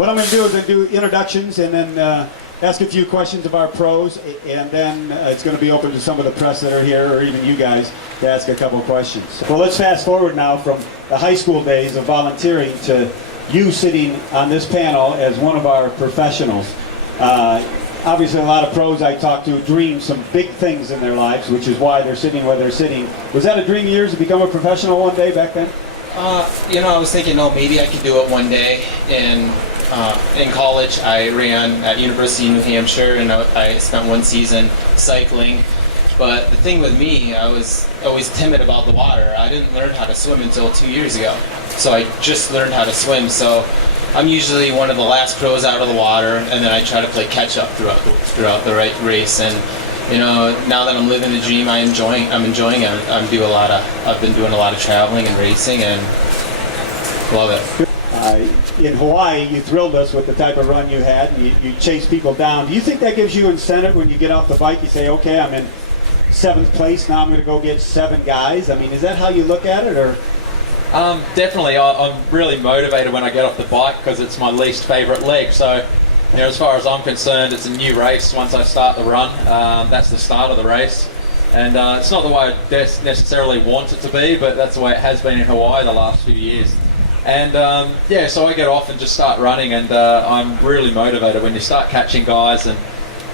What I'm going to do is do introductions and then ask a few questions of our pros, and then it's going to be open to some of the press that are here, or even you guys, to ask a couple of questions. Well, let's fast forward now from the high school days of volunteering to you sitting on this panel as one of our professionals. Obviously, a lot of pros I talk to dream some big things in their lives, which is why they're sitting where they're sitting. Was that a dream of yours to become a professional one day back then? I was thinking, maybe I could do it one day. In college, I ran at University of New Hampshire, and I spent one season cycling. But the thing with me, I was always timid about the water. I didn't learn how to swim until 2 years ago. So I just learned how to swim. So I'm usually one of the last pros out of the water, and then I try to play catch up throughout the race. And now that I'm living the dream, I'm enjoying it. I've been doing a lot of traveling and racing, and love it. In Hawaii, you thrilled us with the type of run you had. You chased people down. Do you think that gives you incentive when you get off the bike? You say, okay, I'm in 7th place. Now I'm going to go get 7 guys. I mean, is that how you look at it, or? Definitely. I'm really motivated when I get off the bike because it's my least favorite leg. So, as far as I'm concerned, it's a new race. Once I start the run, that's the start of the race. And it's not the way I necessarily want it to be, but that's the way it has been in Hawaii the last few years. And so I get off and just start running, and I'm really motivated when you start catching guys, and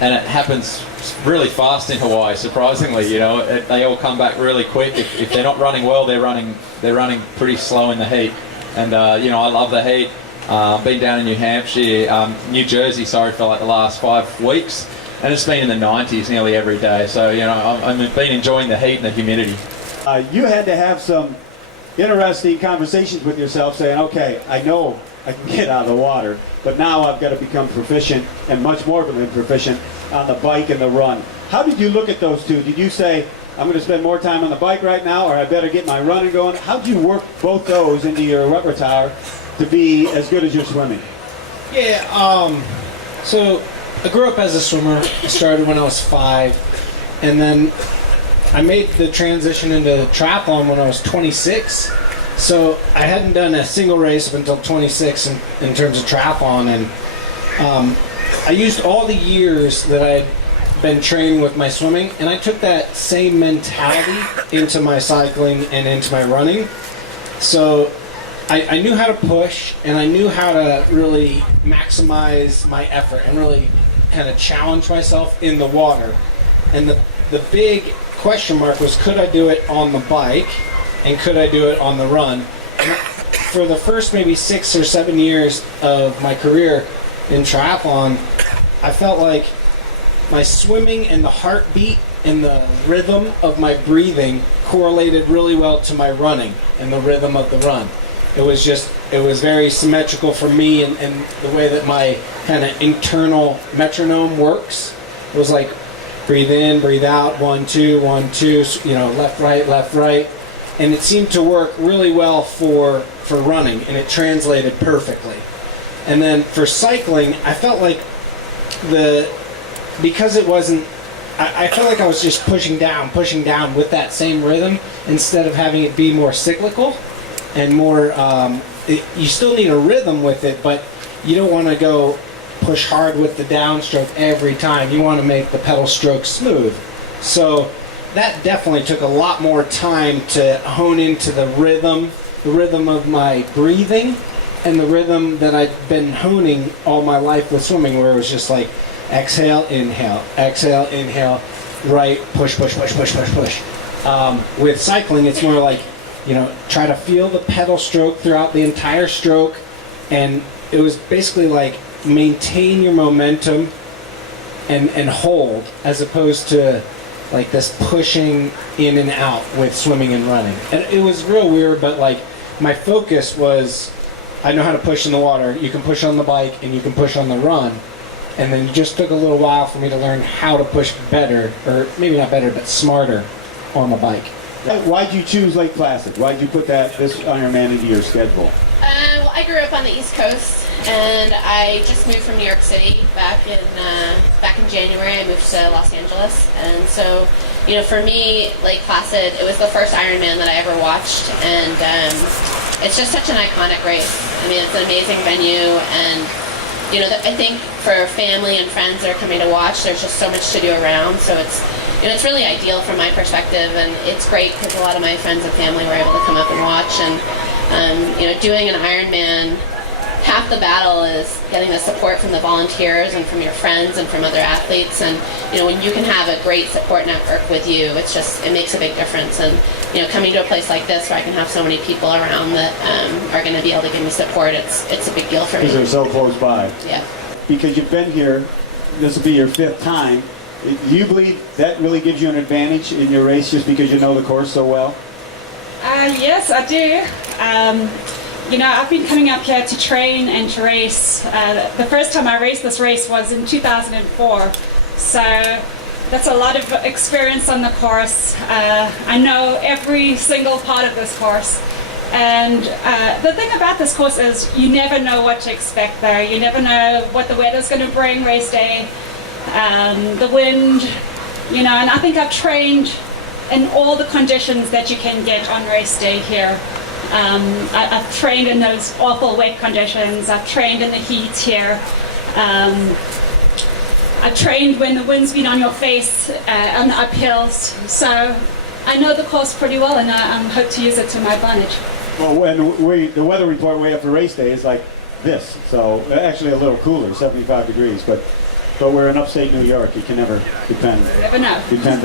it happens really fast in Hawaii. Surprisingly, they all come back really quick. If they're not running well, they're running pretty slow in the heat. And I love the heat. Been down in New Jersey, for like the last 5 weeks, and it's been in the 90s nearly every day. So I've been enjoying the heat and the humidity. You had to have some interesting conversations with yourself saying, okay, I know I can get out of the water, but now I've got to become proficient, and much more than proficient, on the bike and the run. How did you look at those two? Did you say, I'm going to spend more time on the bike right now, or I better get my running going? How did you work both those into your repertoire to be as good as your swimming? Yeah, so I grew up as a swimmer. I started when I was 5, and then I made the transition into triathlon when I was 26. So I hadn't done a single race up until 26 in terms of triathlon, and I used all the years that I had been training with my swimming, and I took that same mentality into my cycling and into my running. So I knew how to push, and I knew how to really maximize my effort and really kind of challenge myself in the water. And the big question mark was, could I do it on the bike, and could I do it on the run? And for the first maybe 6 or 7 years of my career in triathlon, I felt like my swimming and the heartbeat and the rhythm of my breathing correlated really well to my running and the rhythm of the run. It was very symmetrical for me, and the way that my kind of internal metronome works. It was like breathe in, breathe out, 1, 2, 1, 2, left, right. And it seemed to work really well for running, and it translated perfectly. And then for cycling, I felt like because it wasn't, I felt like I was just pushing down with that same rhythm, instead of having it be more cyclical and more, you still need a rhythm with it, but you don't want to go push hard with the downstroke every time. You want to make the pedal stroke smooth. So that definitely took a lot more time to hone into the rhythm of my breathing, and the rhythm that I'd been honing all my life with swimming, where it was just like exhale, inhale, right, push. With cycling, it's more like, try to feel the pedal stroke throughout the entire stroke, and it was basically like maintain your momentum and hold, as opposed to like this pushing in and out with swimming and running. And it was real weird, but like my focus was, I know how to push in the water. You can push on the bike and you can push on the run. And then it just took a little while for me to learn how to push better, or maybe not better, but smarter on the bike. Why'd you choose Lake Placid? Why'd you put this Ironman into your schedule? Well, I grew up on the East Coast, and I just moved from New York City back in January. I moved to Los Angeles, and so, for me, Lake Placid, it was the first Ironman that I ever watched, and it's just such an iconic race. I mean, it's an amazing venue, and I think for family and friends that are coming to watch, there's just so much to do around. So it's really ideal from my perspective, and it's great because a lot of my friends and family were able to come up and watch. And doing an Ironman, half the battle is getting the support from the volunteers and from your friends and from other athletes. And when you can have a great support network with you, it makes a big difference. And coming to a place like this where I can have so many people around that are going to be able to give me support, it's a big deal for me. Because they're so close by. Yeah. Because you've been here, this will be your 5th time. Do you believe that really gives you an advantage in your race just because you know the course so well? Yes, I do. I've been coming up here to train and to race. The first time I raced this race was in 2004. So that's a lot of experience on the course. I know every single part of this course. And the thing about this course is you never know what to expect there. You never know what the weather's going to bring race day, the wind, and I think I've trained in all the conditions that you can get on race day here. I've trained in those awful wet conditions. I've trained in the heat here. I've trained when the wind's been on your face on the uphills. So I know the course pretty well, and I hope to use it to my advantage. Well, when the weather report way after race day is like this, so actually a little cooler, 75 degrees, but we're in upstate New York. You can never depend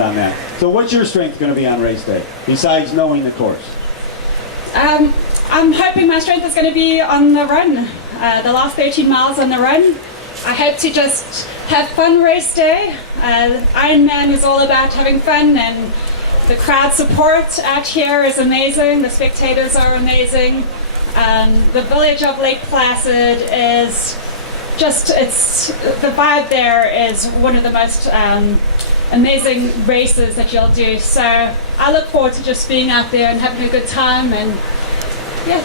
on that. So what's your strength going to be on race day, besides knowing the course? I'm hoping my strength is going to be on the run, the last 13 miles on the run. I hope to just have fun race day. Ironman is all about having fun, and the crowd support out here is amazing. The spectators are amazing. The village of Lake Placid is the vibe there is one of the most amazing races that you'll do. So I look forward to just being out there and having a good time, and yeah.